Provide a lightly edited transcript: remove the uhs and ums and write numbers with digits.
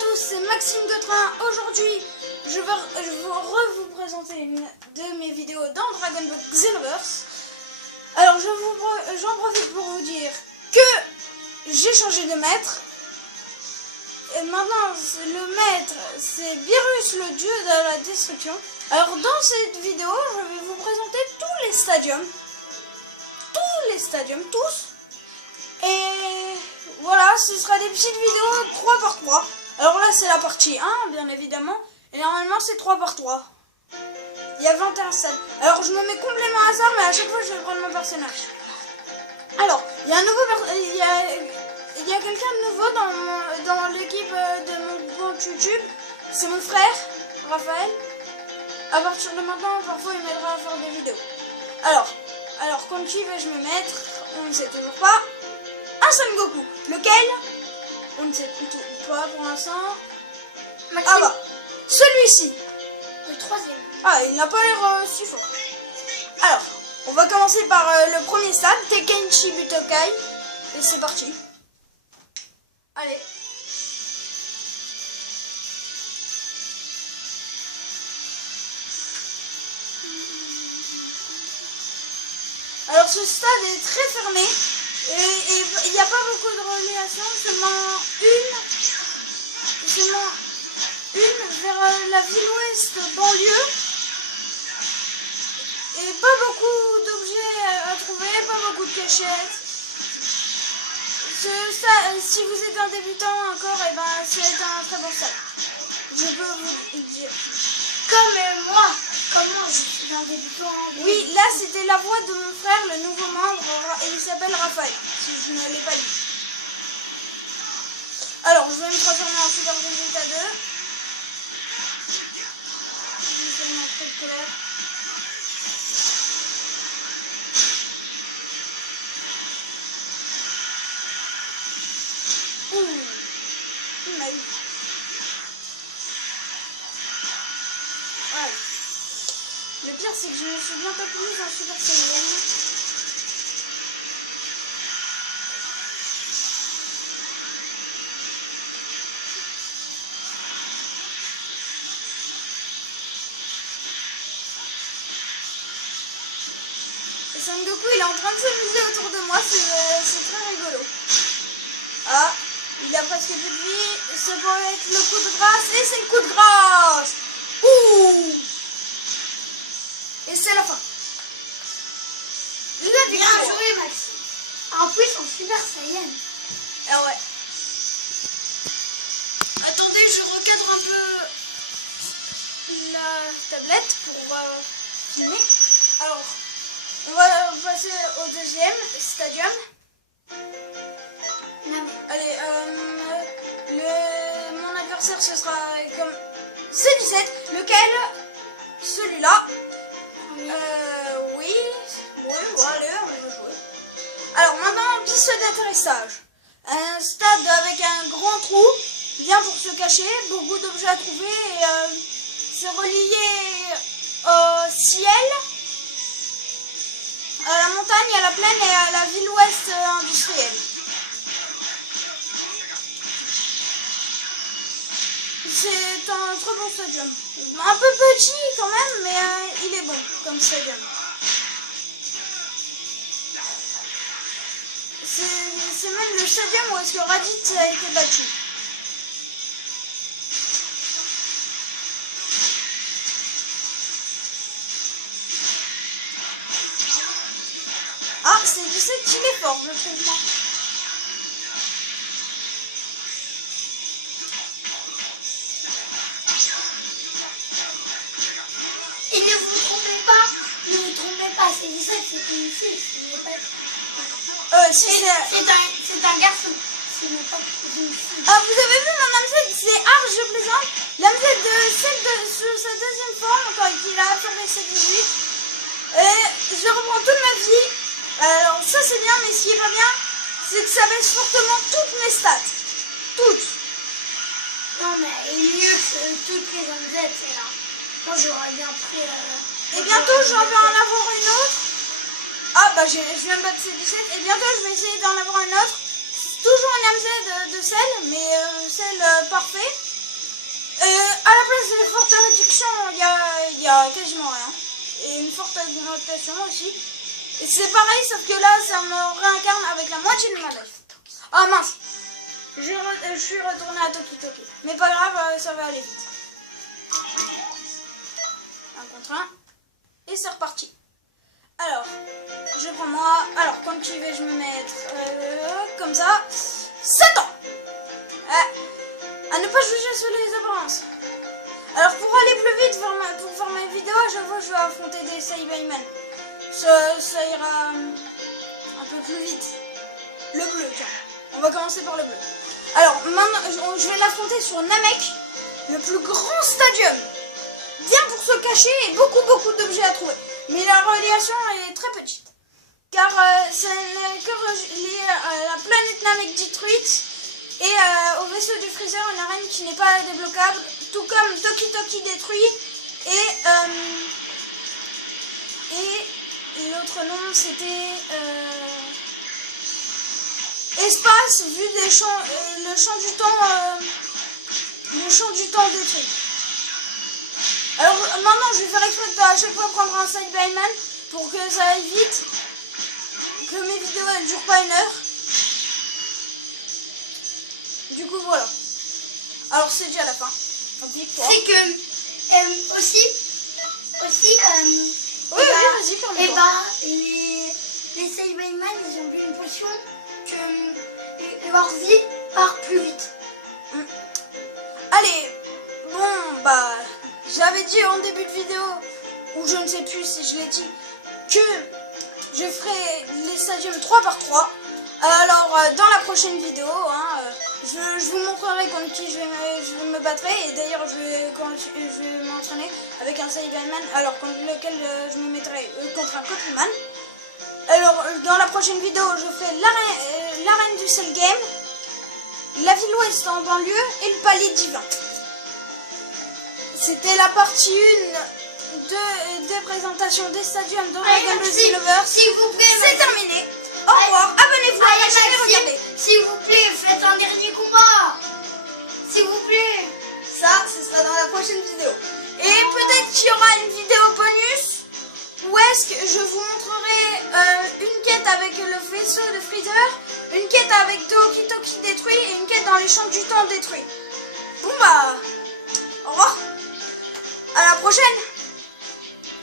tous, c'est Maxime Gautrin. Aujourd'hui, je vais vous présenter une de mes vidéos dans Dragon Ball Xenoverse. Alors, j'en profite pour vous dire que j'ai changé de maître. Et maintenant, le maître, c'est Virus, le dieu de la destruction. Alors, dans cette vidéo, je vais vous présenter tous les stadiums. Tous. Et voilà, ce sera des petites vidéos 3 par 3. Alors là, c'est la partie 1, bien évidemment. Et normalement, c'est 3 par 3. Il y a 21 stades. Alors, je me mets complètement à ça, mais à chaque fois, je vais prendre mon personnage. Alors, il y a un nouveau il y a quelqu'un de nouveau dans l'équipe de mon compte YouTube. C'est mon frère, Raphaël. À partir de maintenant, parfois, il m'aidera à faire des vidéos. Alors, contre qui vais-je me mettre? On ne sait toujours pas. Un Son Goku. Lequel? On ne sait pas pour l'instant. Ah bah, celui-ci. Le troisième. Ah, il n'a pas l'air si fort. Alors, on va commencer par le premier stade, Tekkenchi Butokai. Et c'est parti. Allez. Alors ce stade est très fermé et il n'y a pas beaucoup de reléation, seulement une vers la ville ouest banlieue et pas beaucoup d'objets à trouver, pas beaucoup de cachettes. Si vous êtes un débutant encore, et ben c'est un très bon stade. Je peux vous dire. Comme moi. Comment je suis un débutant? Oui, là c'était la voix de mon frère, le nouveau membre, et il s'appelle Raphaël, si je ne l'ai pas dit. Alors, je vais me transformer en Super Vegeta 2. Je vais faire mon trait de colère. Ouh, il m'a eu. Ouais. Le pire, c'est que je me souviens pas plus en Super Saiyan. Et Son Goku, il est en train de s'amuser autour de moi, c'est très rigolo. Ah, il a presque plus de vie, ça pourrait être le coup de grâce, et c'est le coup de grâce. Ouh! Et c'est la fin. La victoire. Bien joué, Maxime. En plus, en Super Saiyan. Ah ouais. Attendez, je recadre un peu la tablette pour filmer. Alors, on va passer au deuxième stadium. Non. Allez, mon adversaire, ce sera comme C17. Lequel? Celui-là. Oui, bon, allez, on va jouer. Alors maintenant, piste d'atterrissage. Un stade avec un grand trou, bien pour se cacher, beaucoup d'objets à trouver, et c'est relié au ciel, à la montagne, à la plaine et à la ville ouest industrielle. C'est un très bon stadium. Un peu petit quand même, mais il est bon comme stadium. C'est même le stadium où est-ce que Raditz a été battu. Ah, c'est 17 qu'il est fort, je trouve moi. Et ne vous trompez pas, c'est 17, c'est une fille, c'est un garçon, ce n'est pas une fille. Ah, vous avez vu mon Namzed, c'est Arche, je plaisante. L'Amzed sur sa deuxième forme, quand il a absorbé ses 18. Je reprends toute ma vie. Alors ça c'est bien, mais ce qui est pas bien, c'est que ça baisse fortement toutes mes stats. Toutes. Non mais il est mieux que toutes les MZ, c'est là. Moi j'aurais bien pris... Et bientôt j'en vais en avoir une autre. Ah bah je viens de battre C17. Et bientôt je vais essayer d'en avoir une autre. Toujours une MZ de sel, mais sel parfait. la place des fortes réductions, il y a quasiment rien. Et une forte augmentation aussi. Et c'est pareil, sauf que là, ça me réincarne avec la moitié de ma life. Ah mince, je suis retourné à Toki Toki. Mais pas grave, ça va aller vite. Un contre un. Et c'est reparti. Alors, je prends moi. Alors, quand tu vais, je me mettre comme ça. 7 ans. À ne pas juger sur les apparences. Alors, pour aller plus vite pour faire mes vidéos, à chaque fois, je vais affronter des Cybermen. Ça ira un peu plus vite. Le bleu, tiens. On va commencer par le bleu. Alors, maintenant, je vais l'affronter sur Namek, le plus grand stadium. Bien pour se cacher et beaucoup d'objets à trouver. Mais la reliation est très petite. Car ça n'est que lié à la planète Namek détruite et au vaisseau du Freezer, une arène qui n'est pas débloquable, tout comme Toki Toki détruit et l'autre nom c'était Espace vu des champs, le champ du temps détruit. Alors maintenant je vais faire exprès de à chaque fois prendre un Cyberman pour que ça aille vite, que mes vidéos elles durent pas 1 heure. Du coup voilà. Alors c'est déjà la fin. Victoire. C'est que aussi oui, vas-y, permets-toi. Les Cybermen, ils ont eu l'impression que leur vie part plus vite. Allez, bon, bah, j'avais dit en début de vidéo, ou je ne sais plus si je l'ai dit, que je ferai les stadiums 3 par 3. Alors, dans la prochaine vidéo, je vous montrerai contre qui je vais me battre. Et d'ailleurs, je vais m'entraîner avec un Cyberman, alors contre lequel je me mettrai contre un Copyman. Alors, dans la prochaine vidéo, je ferai l'arène du Cell Game, la ville ouest en banlieue et le palais divin. C'était la partie 1 des présentations des stadiums de Dragon Ball Z Lovers. S'il vous plaît, c'est terminé. Au revoir, abonnez-vous à ma chaîne et regardez. S'il vous plaît, faites un dernier combat. S'il vous plaît. Ça, ce sera dans la prochaine vidéo. Et peut-être qu'il y aura une vidéo bonus où est-ce que je vous montrerai une quête avec le vaisseau de Freezer, une quête avec Toki Toki détruit et une quête dans les champs du temps détruits. Bon bah, au revoir. À la prochaine.